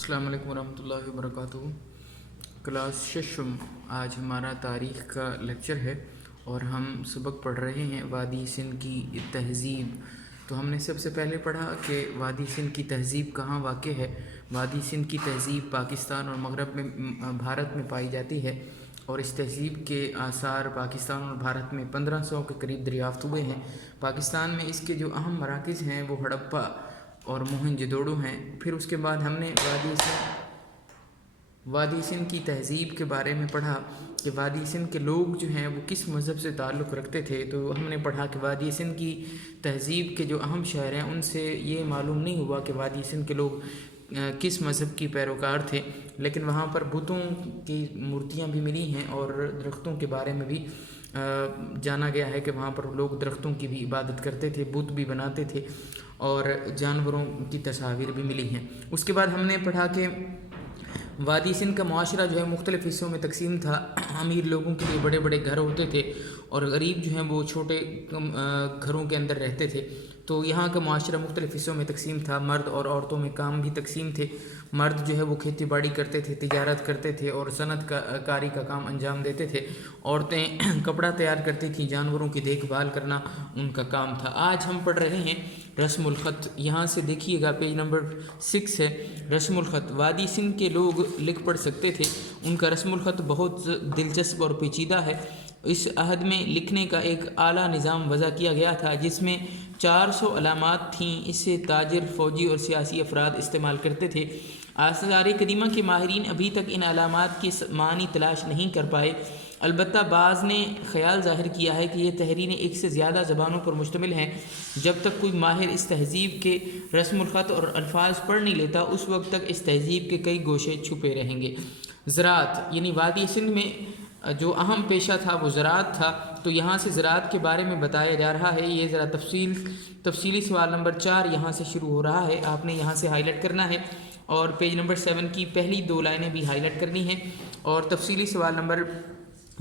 अस्सलाम वालेकुम रहमतुल्लाहि वबरकातुहू। क्लास शशम आज हमारा तारीख़ का लेक्चर है और हम सबक पढ़ रहे हैं वादी सिंध की तहज़ीब। तो हमने सबसे पहले पढ़ा कि वादी सिंध की तहज़ीब कहाँ वाक़ है। वादी सिंध की तहज़ीब पाकिस्तान और मगरब में भारत में पाई जाती है और इस तहज़ीब के आसार पाकिस्तान और भारत में 1500 के करीब दरियाफ़्त हुए हैं। पाकिस्तान में इसके जो अहम मराकज़ हैं वो हड़प्पा और मोहनजोदड़ो हैं। फिर उसके बाद हमने वादी सिंध की तहज़ीब के बारे में पढ़ा कि वादी सिंध के लोग जो हैं वो किस मज़हब से ताल्लुक़ रखते थे। तो हमने पढ़ा कि वादी सिंध की तहज़ीब के जो अहम शहर हैं उनसे ये मालूम नहीं हुआ कि वादी सिंध के लोग किस मज़हब की पैरोकार थे, लेकिन वहाँ पर बुतों की मूर्तियाँ भी मिली हैं और दरख्तों के बारे में भी जाना गया है कि वहाँ पर लोग दरख्तों की भी इबादत करते थे, बुत भी बनाते थे और जानवरों की तस्वीर भी मिली हैं। उसके बाद हमने पढ़ा कि वादी सिंध का मुआशरा जो है मुख्तलिफ़ हिस्सों में तकसीम था। अमीर लोगों के लिए बड़े बड़े घर होते थे और गरीब जो हैं वो छोटे घरों के अंदर रहते थे। तो यहाँ का मुआशरा मुख्तलिफ़ हिस्सों में तकसीम था। मर्द और औरतों में काम भी तकसीम थे। मर्द जो है वो खेती बाड़ी करते थे, तिजारत करते थे और सनत कारी का काम अंजाम देते थे। औरतें कपड़ा तैयार करती थीं, जानवरों की देखभाल करना उनका काम था। आज हम पढ़ रहे हैं रस्मुल ख़त। यहाँ से देखिएगा पेज नंबर 6 है रस्मुल ख़त। वादी सिंध के लोग लिख पढ़ सकते थे। उनका रस्मुल ख़त बहुत दिलचस्प और पेचीदा है। इस अहद में लिखने का एक आला निज़ाम वज़ा किया गया था जिसमें 400 अलामात थीं। इससे ताजिर, फ़ौजी और सियासी अफराद इस्तेमाल करते थे। आसार कदीमा के माहिरीन अभी तक इन अलामात की मानी तलाश नहीं कर पाए। अलबत्ता बाज़ ने ख़याल ज़ाहिर किया है कि ये तहरीरें एक से ज़्यादा ज़बानों पर मुश्तमिल हैं। जब तक कोई माहिर इस तहज़ीब के रस्मुल ख़त और अल्फाज पढ़ नहीं लेता उस वक्त तक इस तहज़ीब के कई गोशे छुपे रहेंगे। ज़राअत यानी वादी सिंध में जो अहम पेशा था वो ज़राअत था। तो यहाँ से ज़राअत के बारे में बताया जा रहा है। ये ज़रा तफसीली सवाल नंबर 4 यहाँ से शुरू हो रहा है। आपने यहाँ से हाईलाइट करना है और पेज नंबर 7 की पहली 2 लाइनें भी हाईलाइट करनी है और तफसीली सवाल नंबर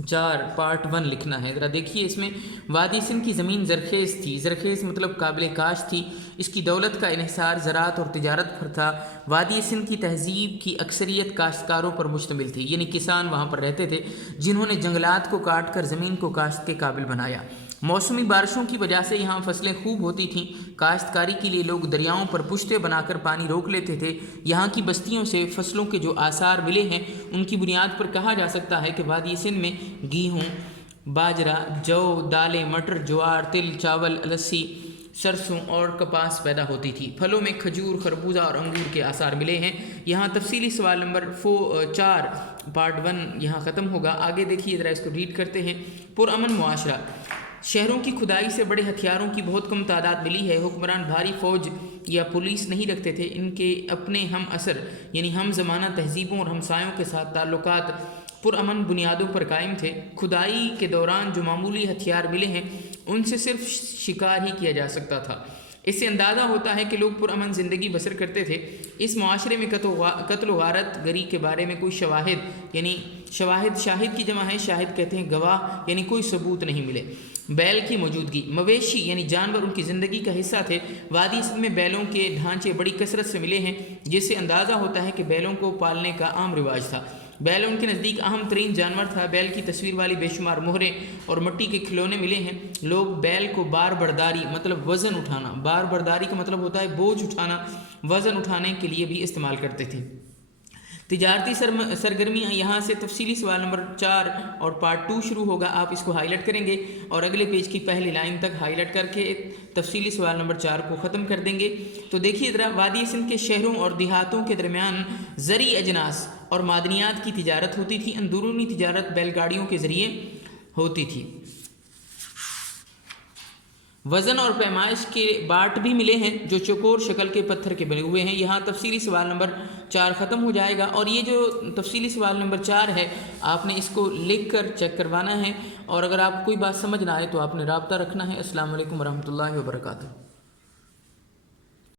4 पार्ट 1 लिखना है। ज़रा देखिए, इसमें वादी सिंध की ज़मीन ज़रखेज़ थी। ज़रखेज़ मतलब काबिल काश थी। इसकी दौलत का इन्हिसार ज़राअत और तिजारत पर था। वादी सिंध की तहज़ीब की अक्सरियत काश्तकारों पर मुश्तमिल थी, यानी किसान वहाँ पर रहते थे जिन्होंने जंगलात को काट कर ज़मीन को काश्त के काबिल बनाया। मौसमी बारिशों की वजह से यहाँ फसलें खूब होती थीं। काश्तकारी के लिए लोग दरियाओं पर पुश्ते बनाकर पानी रोक लेते थे। यहाँ की बस्तियों से फसलों के जो आसार मिले हैं उनकी बुनियाद पर कहा जा सकता है कि वादी सिंध में गेहूँ, बाजरा, जौ, दालें, मटर, ज्वार, तिल, चावल, लस्सी, सरसों और कपास पैदा होती थी। फलों में खजूर, खरबूजा और अंगूर के आसार मिले हैं। यहाँ तफसीली सवाल नंबर 4 पार्ट 1 यहाँ ख़त्म होगा। आगे देखिए, ज़रा इसको रीड करते हैं। पुरअमन मुआशरा। शहरों की खुदाई से बड़े हथियारों की बहुत कम तादाद मिली है। हुक्मरान भारी फ़ौज या पुलिस नहीं रखते थे। इनके अपने हम असर यानी हम ज़माना तहज़ीबों और हमसायों के साथ ताल्लुकात पुरअमन बुनियादों पर कायम थे। खुदाई के दौरान जो मामूली हथियार मिले हैं उनसे सिर्फ शिकार ही किया जा सकता था। इससे अंदाज़ा होता है कि लोग पुरअमन ज़िंदगी बसर करते थे। इस माशरे में कत्ल गारत गरी के बारे में कोई शवाहिद यानी शाहिद की जमा है, शाहिद कहते हैं गवाह, यानी कोई सबूत नहीं मिले। बैल की मौजूदगी। मवेशी यानी जानवर उनकी ज़िंदगी का हिस्सा थे। वादी सिंध में बैलों के ढांचे बड़ी कसरत से मिले हैं जिससे अंदाज़ा होता है कि बैलों को पालने का आम रिवाज था। बैल उनके नज़दीक अहम तरीन जानवर था। बैल की तस्वीर वाली बेशुमार मोहरें और मिट्टी के खिलौने मिले हैं। लोग बैल को बार बर्दारी मतलब वज़न उठाना, बार बर्दारी का मतलब होता है बोझ उठाना, वज़न उठाने के लिए भी इस्तेमाल करते थे। तिजारती सरगर्मियाँ। यहाँ से तफसीली सवाल नंबर 4 और पार्ट 2 शुरू होगा। आप इसको हाईलाइट करेंगे और अगले पेज की पहली लाइन तक हाईलाइट करके तफसीली सवाल नंबर 4 को ख़त्म कर देंगे। तो देखिए ज़रा, वादी सिंध के शहरों और देहातों के दरमियान ज़री अजनास और मादनियात की तिजारत होती थी। अंदरूनी तिजारत बैलगाड़ियों के ज़रिए होती थी। वज़न और पैमाइश के बाट भी मिले हैं जो चौकोर शक्ल के पत्थर के बने हुए हैं। यहाँ तफसीली सवाल नंबर 4 ख़त्म हो जाएगा और ये जो तफसीली सवाल नंबर 4 है आपने इसको लिख कर चेक करवाना है और अगर आपको कोई बात समझ ना आए तो आपने राब्ता रखना है। अस्सलाम वालेकुम रहमतुल्लाहि व बरकातुहू।